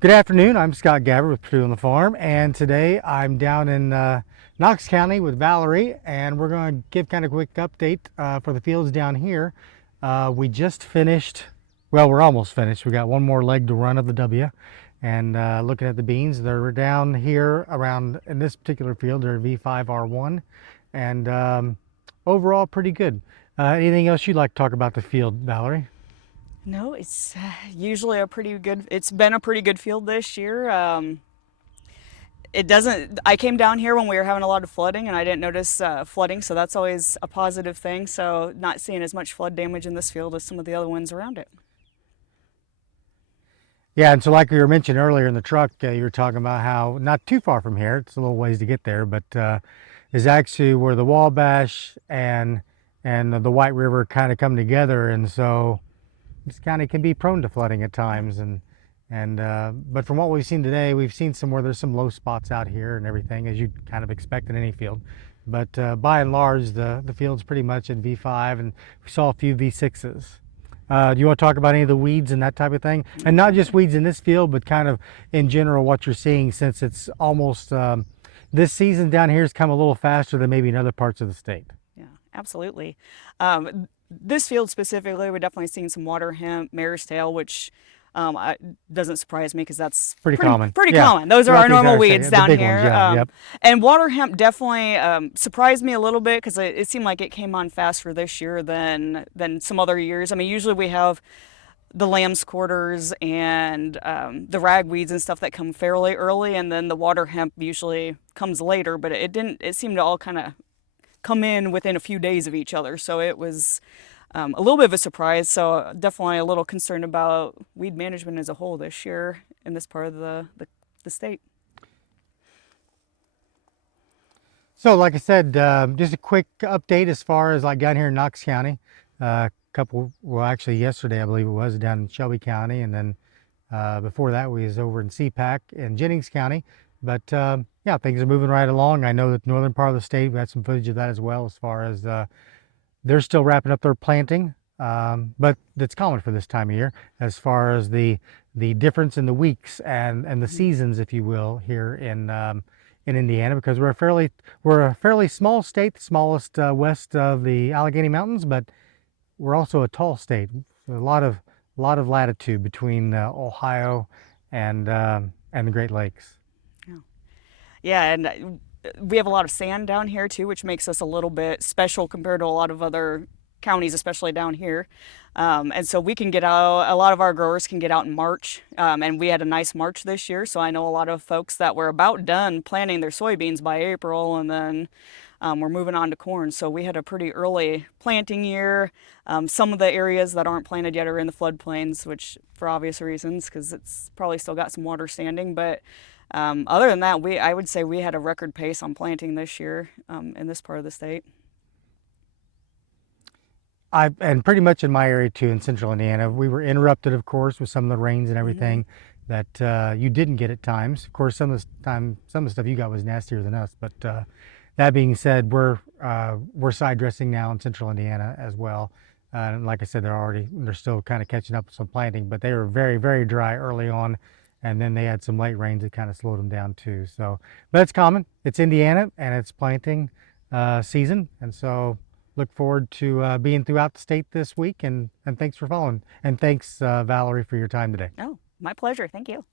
Good afternoon, I'm Scott Gabbard with Purdue on the Farm, and today I'm down in Knox County with Valerie, and we're going to give kind of a quick update for the fields down here. We just finished, well, we're almost finished. We got one more leg to run of the W, and looking at the beans, they're down here around, in this particular field, they're V5R1, and overall pretty good. Anything else you'd like to talk about the field, Valerie? No, it's usually it's been a pretty good field this year. I came down here when we were having a lot of flooding and I didn't notice flooding, so that's always a positive thing. So not seeing as much flood damage in this field as some of the other ones around it. Yeah, and so like we were mentioned earlier in the truck, you were talking about how not too far from here, it's a little ways to get there, but is actually where the Wabash and the White River kind of come together, and so this county can be prone to flooding at times, but from what we've seen today, we've seen some where there's some low spots out here and everything, as you'd kind of expect in any field. But by and large, the field's pretty much at V5, and we saw a few V6s. Do you want to talk about any of the weeds and that type of thing? And not just weeds in this field, but kind of in general what you're seeing, since it's almost, this season down here has come a little faster than maybe in other parts of the state. Yeah, absolutely. This field specifically, we're definitely seeing some water hemp, mare's tail, which doesn't surprise me because that's pretty common. Pretty Yeah. common. Those are Throughout our the normal entire state. weeds The down big here. ones, yeah, yep. And water hemp definitely surprised me a little bit because it seemed like it came on faster this year than some other years. I mean, usually we have the lamb's quarters and the ragweeds and stuff that come fairly early, and then the water hemp usually comes later. But it didn't. It seemed to all kind of come in within a few days of each other, so it was a little bit of a surprise. So definitely a little concerned about weed management as a whole this year in this part of the state. So like I said, just a quick update as far as like down here in Knox County. Well, actually yesterday I believe it was, down in Shelby County, and then before that we was over in CPAC in Jennings County. But yeah, things are moving right along. I know that the northern part of the state, we had some footage of that as well, as far as they're still wrapping up their planting, but that's common for this time of year, as far as the difference in the weeks and the seasons, if you will, here in Indiana, because we're a fairly small state, the smallest west of the Allegheny Mountains, but we're also a tall state. So a lot of latitude between Ohio and the Great Lakes. Yeah, and we have a lot of sand down here too, which makes us a little bit special compared to a lot of other counties, especially down here. And so we can get out, a lot of our growers can get out in March, and we had a nice March this year. So I know a lot of folks that were about done planting their soybeans by April, and then we're moving on to corn. So we had a pretty early planting year. Some of the areas that aren't planted yet are in the floodplains, which for obvious reasons, because it's probably still got some water standing. But other than that, I would say we had a record pace on planting this year in this part of the state. And pretty much in my area too, in central Indiana, we were interrupted, of course, with some of the rains and everything that you didn't get at times. Of course, some of the stuff you got was nastier than us. But that being said, we're side dressing now in central Indiana as well. And like I said, they're still kind of catching up with some planting, but they were very, very dry early on. And then they had some late rains that kind of slowed them down too. So, but it's common. It's Indiana and it's planting season. And so look forward to being throughout the state this week. And thanks for following. And thanks, Valerie, for your time today. Oh, my pleasure. Thank you.